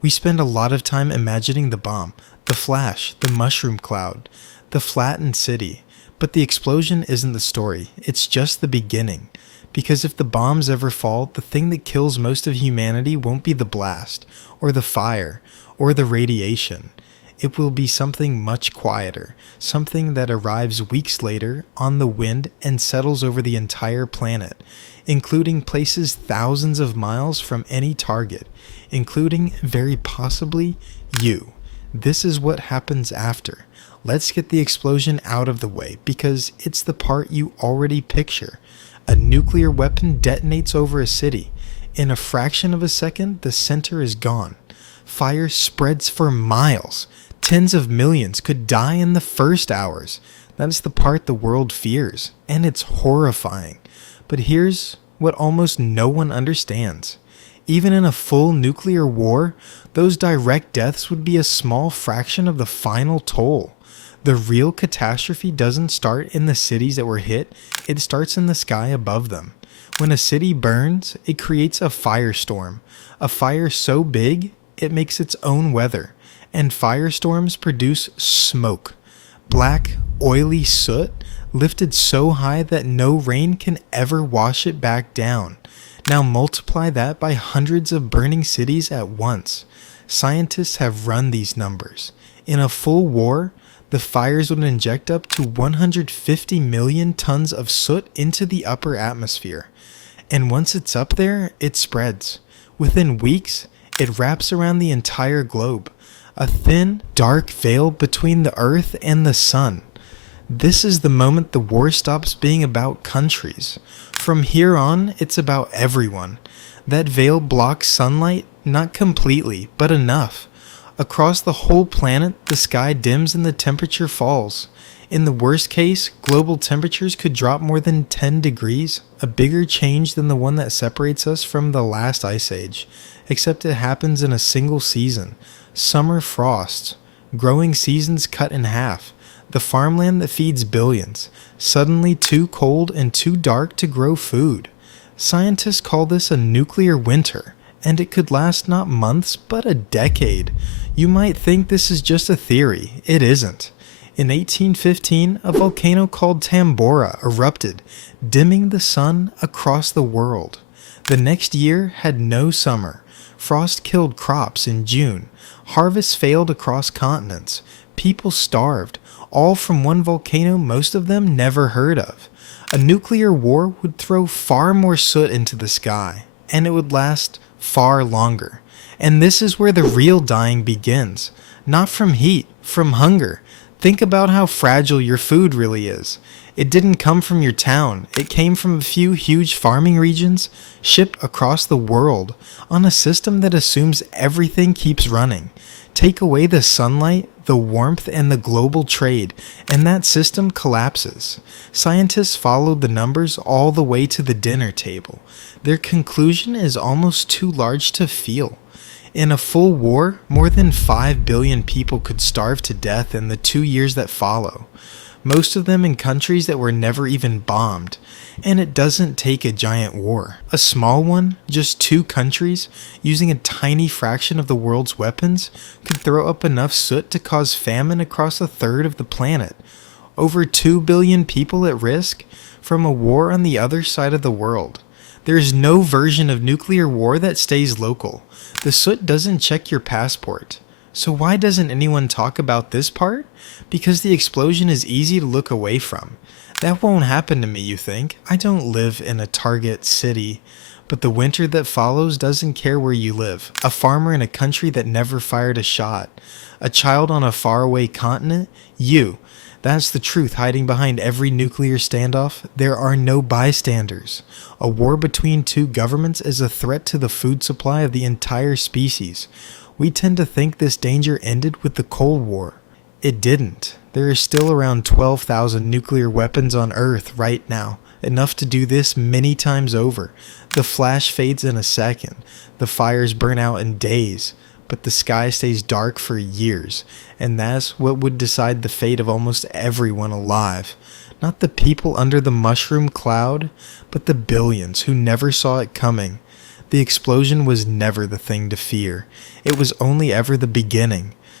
We spend a lot of time imagining the bomb, the flash, the mushroom cloud, the flattened city. But the explosion isn't the story, it's just the beginning. Because if the bombs ever fall, the thing that kills most of humanity won't be the blast, or the fire, or the radiation. It will be something much quieter, something that arrives weeks later on the wind and settles over the entire planet, including places thousands of miles from any target, including, very possibly, you. This is what happens after. Let's get the explosion out of the way, because it's the part you already picture. A nuclear weapon detonates over a city. In a fraction of a second, the center is gone. Fire spreads for miles. Tens of millions could die in the first hours. That's the part the world fears, and it's horrifying. But here's what almost no one understands. Even in a full nuclear war, those direct deaths would be a small fraction of the final toll. The real catastrophe doesn't start in the cities that were hit, it starts in the sky above them. When a city burns, it creates a firestorm. A fire so big, it makes its own weather. And firestorms produce smoke. Black, oily soot lifted so high that no rain can ever wash it back down. Now multiply that by hundreds of burning cities at once. Scientists have run these numbers. In a full war, the fires would inject up to 150 million tons of soot into the upper atmosphere. And once it's up there, it spreads. Within weeks, it wraps around the entire globe. A thin, dark veil between the earth and the sun. This is the moment the war stops being about countries. From here on, it's about everyone. That veil blocks sunlight, not completely, but enough. Across the whole planet, the sky dims and the temperature falls. In the worst case, global temperatures could drop more than 10 degrees, a bigger change than the one that separates us from the last ice age, except it happens in a single season. Summer frosts, growing seasons cut in half, the farmland that feeds billions, suddenly too cold and too dark to grow food. Scientists call this a nuclear winter, and it could last not months but a decade. You might think this is just a theory. It isn't. In 1815, a volcano called Tambora erupted, dimming the sun across the world. The next year had no summer. Frost killed crops in June. Harvests failed across continents. People starved, all from one volcano most of them never heard of. A nuclear war would throw far more soot into the sky, and it would last far longer. And this is where the real dying begins. Not from heat, from hunger. Think about how fragile your food really is. It didn't come from your town. It came from a few huge farming regions shipped across the world on a system that assumes everything keeps running. Take away the sunlight, the warmth, and the global trade, and that system collapses. Scientists followed the numbers all the way to the dinner table. Their conclusion is almost too large to feel. In a full war, more than 5 billion people could starve to death in the 2 years that follow. Most of them in countries that were never even bombed. And it doesn't take a giant war. A small one, just 2 countries, using a tiny fraction of the world's weapons, could throw up enough soot to cause famine across a third of the planet. Over 2 billion people at risk from a war on the other side of the world. There is no version of nuclear war that stays local. The soot doesn't check your passport. So why doesn't anyone talk about this part? Because the explosion is easy to look away from. That won't happen to me, you think. I don't live in a target city. But the winter that follows doesn't care where you live. A farmer in a country that never fired a shot. A child on a faraway continent. You. That's the truth hiding behind every nuclear standoff. There are no bystanders. A war between 2 governments is a threat to the food supply of the entire species. We tend to think this danger ended with the Cold War. It didn't. There are still around 12,000 nuclear weapons on Earth right now, enough to do this many times over. The flash fades in a second. The fires burn out in days. But the sky stays dark for years, and that's what would decide the fate of almost everyone alive. Not the people under the mushroom cloud, but the billions who never saw it coming. The explosion was never the thing to fear. It was only ever the beginning.